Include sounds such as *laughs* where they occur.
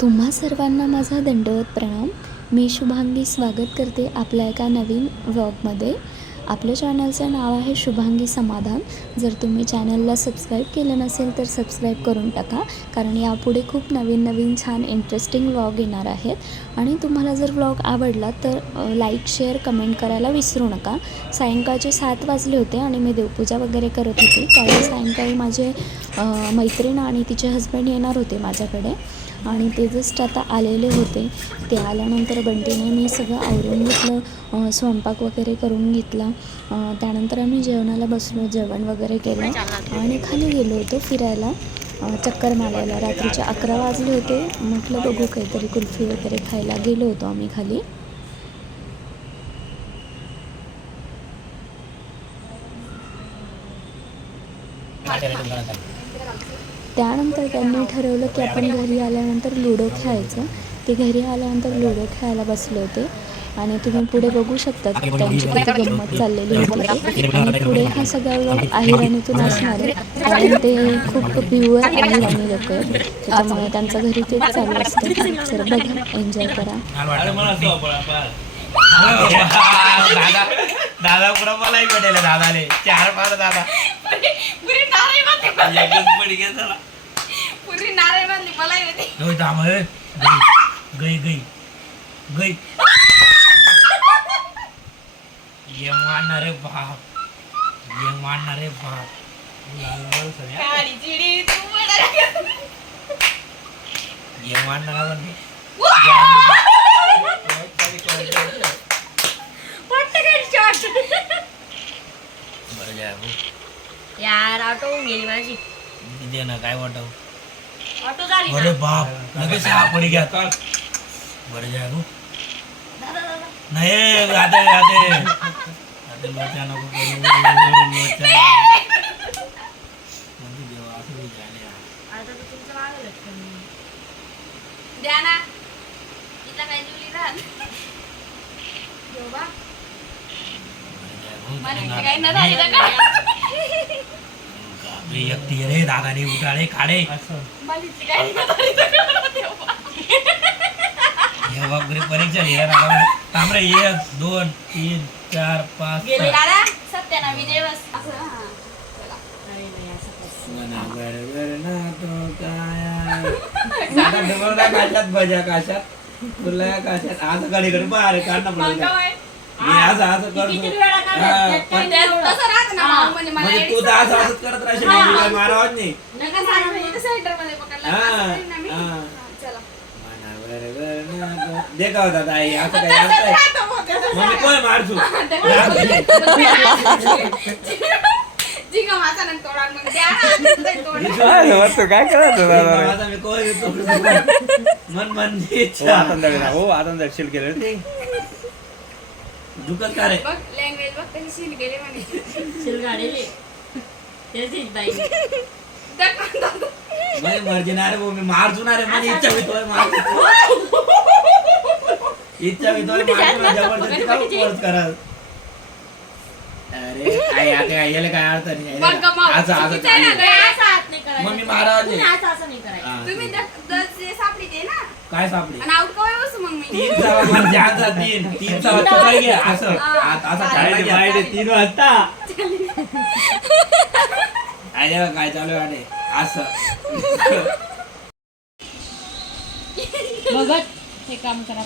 तुम्हा सर्वांना माझा दंडवत प्रणाम. मी शुभांगी स्वागत करते आपल्या एका नवीन व्लॉगमध्ये. आपल्या चॅनलचं नाव आहे शुभांगी समाधान. जर तुम्ही चॅनलला सबस्क्राईब केलं नसेल तर सबस्क्राईब करून टाका कारण यापुढे खूप नवीन नवीन छान इंटरेस्टिंग व्लॉग येणार आहेत. आणि तुम्हाला जर व्लॉग आवडला तर लाईक शेअर कमेंट करायला विसरू नका. सायंकाळचे सात वाजले होते आणि मी देवपूजा वगैरे करत होते. त्यावेळी सायंकाळी माझे मैत्रीण आणि तिचे हस्बंड येणार होते माझ्याकडे. आणि ते जस्ट आता आलेले होते. ते आल्यानंतर बंटीने मी सगळं आवरून घेतलं स्वयंपाक वगैरे करून घेतला. त्यानंतर आम्ही जेवणाला बसलो जेवण वगैरे केलं आणि खाली गेलो होतो फिरायला. चक्कर मारायला. रात्रीचे अकरा वाजले होते. म्हटलं बघू काहीतरी कुल्फी वगैरे खायला गेलो होतो आम्ही खाली. त्यानंतर त्यांनी ठरवलं की आपण घरी आल्यानंतर लुडो खेळायचं. ते घरी आल्यानंतर लुडो खेळायला बसले होते. आणि तुम्ही पुढे बघू शकता त्यांची किती गंमत चाललेली होती. आणि पुढे हा सगळा व्लॉग अहिराणीतून असणार आहे. कारण ते खूप प्युअर अहिराणी लोक आहेत. त्याच्यामुळे त्यांचं घरी तेच चालू असतं. तर बघा एन्जॉय करा. दादा दादा पुरा मला दादाले. चार पाच दादा पुरी नारळ बांधली मला एकच पडी घे चला पुरी नारळ बांधली मला येते होय थांब होय. गई गई गई. ये मारणार रे बाप. ये मारणार रे बाप. लाल लाल सगळ्या. काळी चिडी तू मला ये मारणार वाटतं काय शॉट बरं जाय भाऊ. यार ऑटो गेली माझी. दे ना काय वाटव ऑटो झाली अरे बाप लगेच सहा पडी घ्या. बरं. दादा दादा नाही आते आते आते लोचा नको करू, लोचा. म्हणजे देवा असं नाही झाले. आता तर तुमचं मागं लटकन मी. द्या ना. तिला काय जुली राहत देव बा. बरं जाय भाऊ, मला त्यांना- काय न झाली तर का बापरे, एकटी रे दादाने उठाळे काढे. न. हे बापरे परीक्षा लिहिल्या दादा. तांबरे एक दोन तीन चार पाच गेले सहा. दादा सत्यानावी दिवस. हा. ना काय. दादा काशात भजा काशात तुला काशात. असं कडे कडे बाहेर. काय? मी असं असं किती करतो? हा, पण- तसं राहतं ना हा. मग म्हणजे मला म्हणजे edit तू तर असं. असंच करत राहशील हा. मी काय मारावत नाही नका सांगू, मी इथं center मध्ये पकडलं. हा, असं करीन ना मी. हा. हा, चला. मना बरोबर ना तो- दे का हो दादा हे असं काय तसंच असं काय राहतं मग, तसंच मग मी कोण मारतो जिंगा माझा नंतर तोडा मग द्या ना, ते तोडा. काय करायचं दादा माझा मी कोण येतो मन मन हो इच्छा आता हो केलं ते दुखत का रे बघ लँग्वेज बघ कशी गेले म्हणे दाखव, दाखव. म्हणजे मर्जीनार भाऊ मी मारजुनार आहे म्हणजे इच्छा होतोय मार इच्छा होतोय मारजुनार जबरदस्ती का फोर्स करत अरे काय आता काय याला काय अर्थ नाही असं असं. मग मी मारावं नाही. तुम्ही असं असं नाही करायचं. तुम्ही. द- सापडी ते ना काय सापडे? आणि आउट कवा बसू मग मी. तीन म्हणजे आता तीन घे असं. असा चालला. घे. तीन वाजता. अरे बा, काय चालू आहे वाटे? असं. *laughs* बघत हे काम करा.